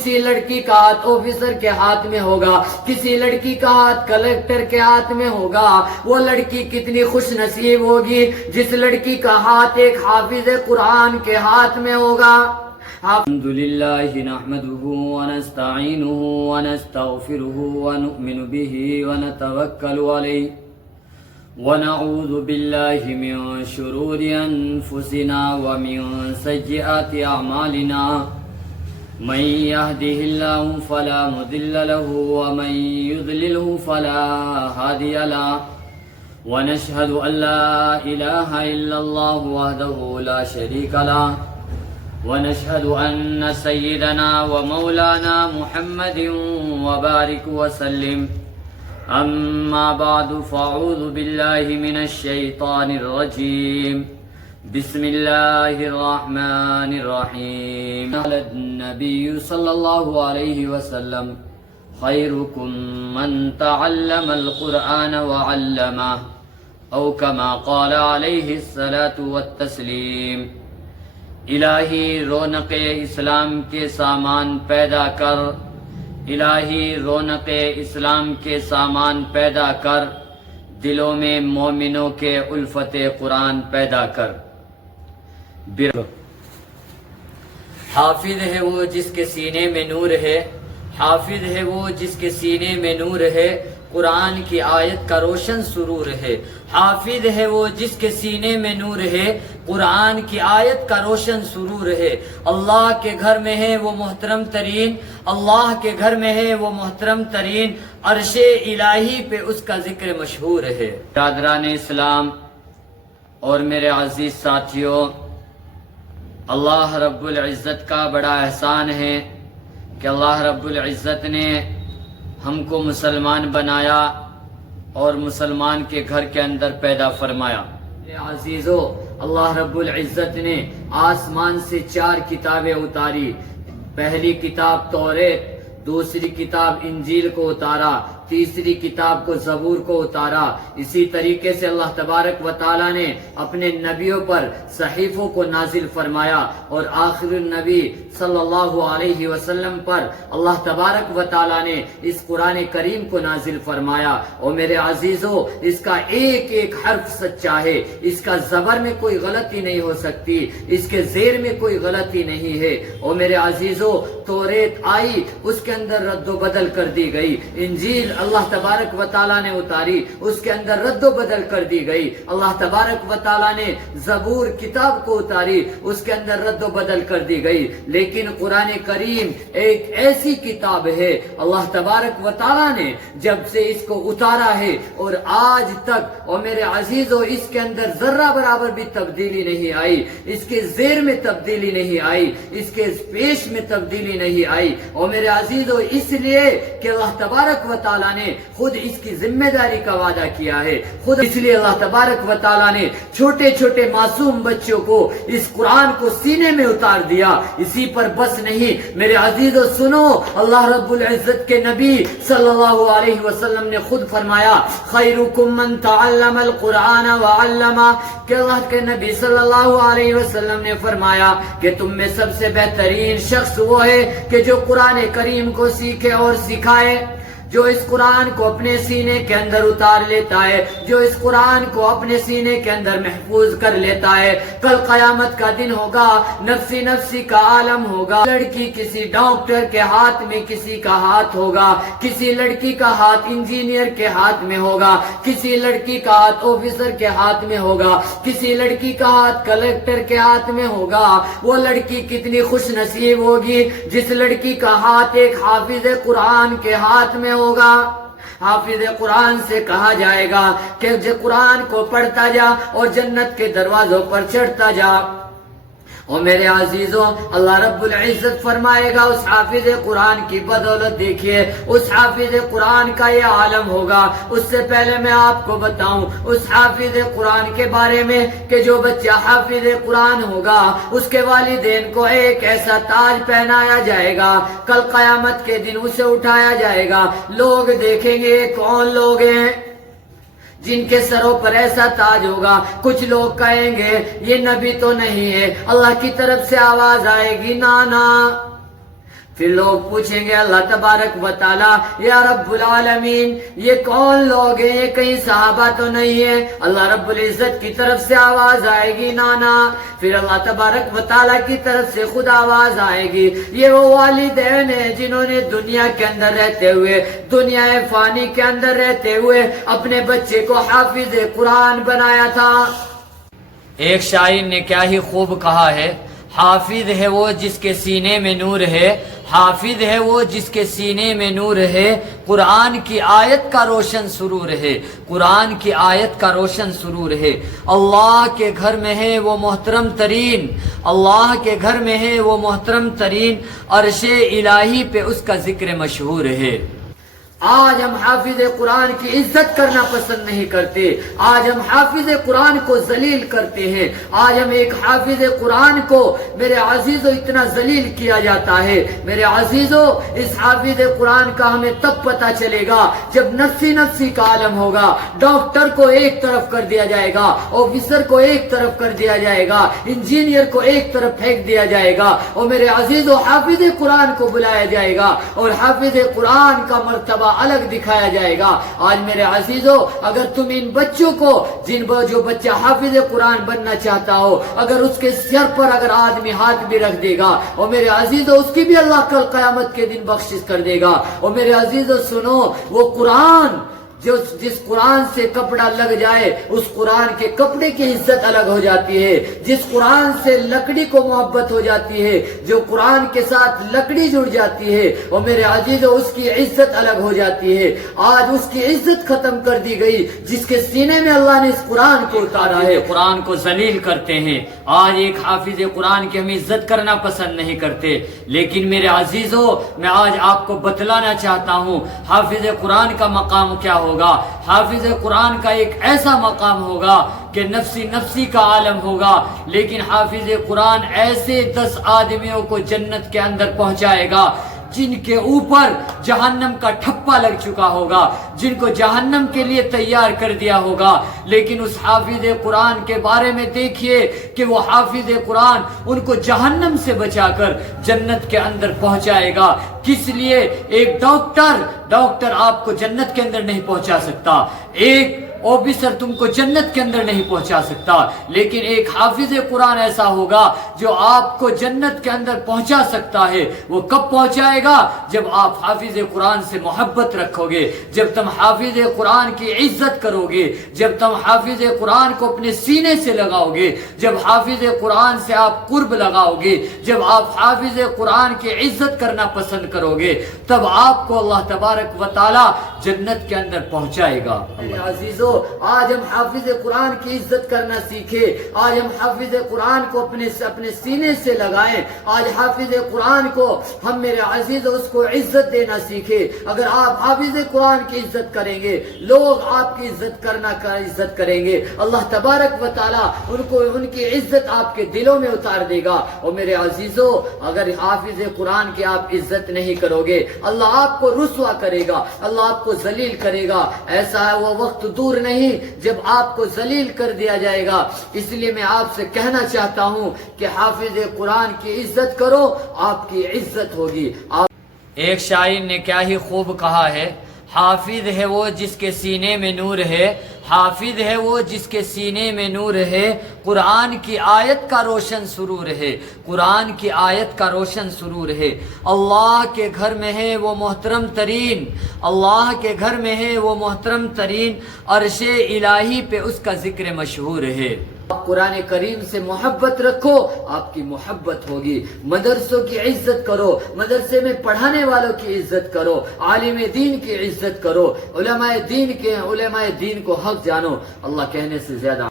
کسی لڑکی کا ہاتھ آفیسر کے ہاتھ میں ہوگا، کسی لڑکی کا ہاتھ کلیکٹر کے ہاتھ میں ہوگا، وہ لڑکی کتنی خوش نصیب ہوگی جس لڑکی کا ہاتھ ایک حافظ قرآن کے ہاتھ میں ہوگا۔ الحمد للہ نحمده ونستعینه ونستغفره ونؤمن به ونتوکل علیہ ونعوذ باللہ من شرور انفسنا ومن سیئات اعمالنا من يهده الله فلا مضل له ومن يضلله فلا هادي له ونشهد أن لا إله إلا الله وحده لا شريك له ونشهد أن سيدنا ومولانا محمد وبارك وسلم أما بعد فأعوذ بالله من الشيطان الرجيم بسم الله الرحمن الرحيم قال النبي صلى الله عليه وسلم خيركم من تعلم القرآن وعلمه أو كما قال عليه الصلاة والتسليم۔ الہی رونق اسلام کے سامان پیدا کر، الہی رونق اسلام کے سامان پیدا کر، دلوں میں مومنوں کے الفت قرآن پیدا کر۔ حافظ ہے وہ جس کے سینے میں نور ہے، حافظ ہے وہ جس کے سینے میں نور ہے، قرآن کی آیت کا روشن سرور ہے۔ حافظ ہے وہ جس کے سینے میں نور ہے، قرآن کی آیت کا روشن سرور ہے۔ اللہ کے گھر میں ہے وہ محترم ترین، اللہ کے گھر میں ہے وہ محترم ترین، عرش الہی پہ اس کا ذکر مشہور ہے۔ برادران اسلام اور میرے عزیز ساتھیوں، اللہ رب العزت کا بڑا احسان ہے کہ اللہ رب العزت نے ہم کو مسلمان بنایا اور مسلمان کے گھر کے اندر پیدا فرمایا۔ میرے عزیزو، اللہ رب العزت نے آسمان سے 4 کتابیں اتاری۔ پہلی کتاب توریت، دوسری کتاب انجیل کو اتارا، تیسری کتاب کو زبور کو اتارا۔ اسی طریقے سے اللہ تبارک و تعالی نے اپنے نبیوں پر صحیفوں کو نازل فرمایا، اور آخر النبی صلی اللہ علیہ وسلم پر اللہ تبارک و تعالی نے اس قرآن کریم کو نازل فرمایا۔ اور میرے عزیزو، اس کا ایک ایک حرف سچا ہے، اس کا زبر میں کوئی غلطی نہیں ہو سکتی، اس کے زیر میں کوئی غلطی نہیں ہے۔ اور میرے عزیزو، توریت آئی، اس کے اندر رد و بدل کر دی گئی۔ انجیل اللہ تبارک و تعالیٰ نے اتاری، اس کے اندر رد و بدل کر دی گئی۔ اللہ تبارک و تعالیٰ نے زبور کتاب کو اتاری، اس کے اندر رد و بدل کر دی گئی۔ لیکن قرآن کریم ایک ایسی کتاب ہے، اللہ تبارک و تعالیٰ نے جب سے اس کو اتارا ہے اور آج تک، اور میرے عزیزو، اس کے اندر ذرہ برابر بھی تبدیلی نہیں آئی، اس کے زیر میں تبدیلی نہیں آئی، اس کے پیش میں تبدیلی نہیں آئی۔ اور میرے عزیزو، اس لیے کہ اللہ تبارک و تعالیٰ نے خود اس کی ذمہ داری کا وعدہ کیا ہے، خود اس لیے اللہ تبارک و تعالیٰ نے چھوٹے چھوٹے معصوم بچوں کو اس قرآن کو سینے میں اتار دیا۔ اسی پر بس نہیں میرے عزیزو، سنو، اللہ رب العزت کے نبی صلی اللہ علیہ وسلم نے خود فرمایا، خیرکم من تعلم القرآن وعلمہ، کہ اللہ کے نبی صلی اللہ علیہ وسلم نے فرمایا کہ تم میں سب سے بہترین شخص وہ ہے کہ جو قرآن کریم کو سیکھے اور سکھائے، جو اس قرآن کو اپنے سینے کے اندر اتار لیتا ہے، جو اس قرآن کو اپنے سینے کے اندر محفوظ کر لیتا ہے۔ کل قیامت کا دن ہوگا، نفسی نفسی کا عالم ہوگا، لڑکی کسی ڈاکٹر کے ہاتھ میں کسی کا ہاتھ ہوگا، کسی لڑکی کا ہاتھ انجینئر کے ہاتھ میں ہوگا، کسی لڑکی کا ہاتھ آفیسر کے ہاتھ میں ہوگا، کسی لڑکی کا ہاتھ کلیکٹر کے ہاتھ میں ہوگا۔ وہ لڑکی کتنی خوش نصیب ہوگی جس لڑکی کا ہاتھ ایک حافظ قرآن کے ہاتھ میں ہوگا۔ حافظ قرآن سے کہا جائے گا کہ جو قرآن کو پڑھتا جا اور جنت کے دروازوں پر چڑھتا جا۔ اور میرے عزیزوں، اللہ رب العزت فرمائے گا اس حافظ قرآن کی بدولت دیکھیے، اس حافظ قرآن کا یہ عالم ہوگا۔ اس سے پہلے میں آپ کو بتاؤں اس حافظ قرآن کے بارے میں کہ جو بچہ حافظ قرآن ہوگا اس کے والدین کو ایک ایسا تاج پہنایا جائے گا، کل قیامت کے دن اسے اٹھایا جائے گا، لوگ دیکھیں گے کون لوگ ہیں جن کے سروں پر ایسا تاج ہوگا۔ کچھ لوگ کہیں گے یہ نبی تو نہیں ہے، اللہ کی طرف سے آواز آئے گی، نانا۔ پھر لوگ پوچھیں گے اللہ تبارک و تعالی یا رب العالمین یہ کون لوگ ہیں، یہ کہیں صحابہ تو نہیں ہے؟ اللہ رب العزت کی طرف سے آواز آئے گی نانا. پھر اللہ تبارک و تعالی کی طرف سے خود آواز آئے گی یہ وہ والدین ہیں جنہوں نے دنیا کے اندر رہتے ہوئے، دنیا فانی کے اندر رہتے ہوئے اپنے بچے کو حافظ قرآن بنایا تھا. ایک شاعر نے کیا ہی خوب کہا ہے، حافظ ہے وہ جس کے سینے میں نور ہے، حافظ ہے وہ جس کے سینے میں نور ہے، قرآن کی آیت کا روشن سرور ہے، قرآن کی آیت کا روشن سرور ہے. اللہ کے گھر میں ہے وہ محترم ترین، اللہ کے گھر میں ہے وہ محترم ترین، عرش الہی پہ اس کا ذکر مشہور ہے. آج ہم حافظ قرآن کی عزت کرنا پسند نہیں کرتے، آج ہم حافظ قرآن کو ذلیل کرتے ہیں. آج ہم ایک حافظ قرآن کو میرے عزیزو اتنا ذلیل کیا جاتا ہے. میرے عزیزو اس حافظ قرآن کا ہمیں تب پتہ چلے گا جب نفسی نفسی کا عالم ہوگا. ڈاکٹر کو ایک طرف کر دیا جائے گا، آفیسر کو ایک طرف کر دیا جائے گا، انجینئر کو ایک طرف پھینک دیا جائے گا، اور میرے عزیزو حافظ قرآن کو بلایا جائے گا اور حافظ قرآن کا مرتبہ الگ دکھایا جائے گا. آج میرے عزیزو اگر تم ان بچوں کو جو بچہ حافظ قرآن بننا چاہتا ہو، اگر اس کے سر پر اگر آدمی ہاتھ بھی رکھ دے گا، اور میرے عزیزو اس کی بھی اللہ کل قیامت کے دن بخشش کر دے گا. اور میرے عزیزو سنو، وہ قرآن جس قرآن سے کپڑا لگ جائے اس قرآن کے کپڑے کی عزت الگ ہو جاتی ہے. جس قرآن سے لکڑی کو محبت ہو جاتی ہے، جو قرآن کے ساتھ لکڑی جڑ جاتی ہے، اور میرے عزیزو اس کی عزت الگ ہو جاتی ہے. آج اس کی عزت ختم کر دی گئی جس کے سینے میں اللہ نے اس قرآن کو اتارا ہے. قرآن کو ذلیل کرتے ہیں. آج ایک حافظ قرآن کی ہم عزت کرنا پسند نہیں کرتے. لیکن میرے عزیزو میں آج آپ کو بتلانا چاہتا ہوں حافظ قرآن کا مقام کیا ہوگا. حافظ قرآن کا ایک ایسا مقام ہوگا کہ نفسی نفسی کا عالم ہوگا، لیکن حافظ قرآن ایسے 10 آدمیوں کو جنت کے اندر پہنچائے گا جن کے اوپر جہنم کا ٹھپا لگ چکا ہوگا، جن کو جہنم کے لیے تیار کر دیا ہوگا. لیکن اس حافظ قرآن کے بارے میں دیکھیے کہ وہ حافظ قرآن ان کو جہنم سے بچا کر جنت کے اندر پہنچائے گا. کس لیے؟ ایک ڈاکٹر آپ کو جنت کے اندر نہیں پہنچا سکتا، ایک آفیسر تم کو جنت کے اندر نہیں پہنچا سکتا، لیکن ایک حافظ قرآن ایسا ہوگا جو آپ کو جنت کے اندر پہنچا سکتا ہے. وہ کب پہنچائے گا؟ جب آپ حافظ قرآن سے محبت رکھو گے، جب تم حافظ قرآن کی عزت کرو گے، جب تم حافظ قرآن کو اپنے سینے سے لگاؤ گے، جب حافظ قرآن سے آپ قرب لگاؤ گے، جب آپ حافظ قرآن کی عزت کرنا پسند کرو گے، تب آپ کو اللہ تبارک و تعالی جنت کے اندر پہنچائے گا. عزیزو آج ہم حافظ قرآن کی عزت کرنا سیکھیں. آج ہم حافظ قرآن کو اپنے سینے سے لگائیں. آج حافظ قرآن کو ہم میرے عزیز اس کو عزت دینا سیکھیں. اگر آپ حافظ قرآن کی عزت کریں گے، لوگ آپ کی عزت کریں گے. اللہ تبارک و تعالی ان کی عزت آپ کے دلوں میں اتار دے گا. اور میرے عزیزو اگر حافظ قرآن کی آپ عزت نہیں کرو گے، اللہ آپ کو رسوا کرے گا، اللہ آپ کو ذلیل کرے گا. ایسا ہے وہ وقت دور نہیں جب آپ کو ذلیل کر دیا جائے گا. اس لیے میں آپ سے کہنا چاہتا ہوں کہ حافظ قرآن کی عزت کرو، آپ کی عزت ہوگی. ایک شاعر نے کیا ہی خوب کہا ہے، حافظ ہے وہ جس کے سینے میں نور ہے، حافظ ہے وہ جس کے سینے میں نور ہے، قرآن کی آیت کا روشن سرور ہے، قرآن کی آیت کا روشن سرور ہے. اللہ کے گھر میں ہے وہ محترم ترین، اللہ کے گھر میں ہے وہ محترم ترین، عرش الہی پہ اس کا ذکر مشہور ہے. آپ قرآن کریم سے محبت رکھو، آپ کی محبت ہوگی. مدرسوں کی عزت کرو، مدرسے میں پڑھانے والوں کی عزت کرو، عالم دین کی عزت کرو، علماء دین کو حق جانو. اللہ کہنے سے زیادہ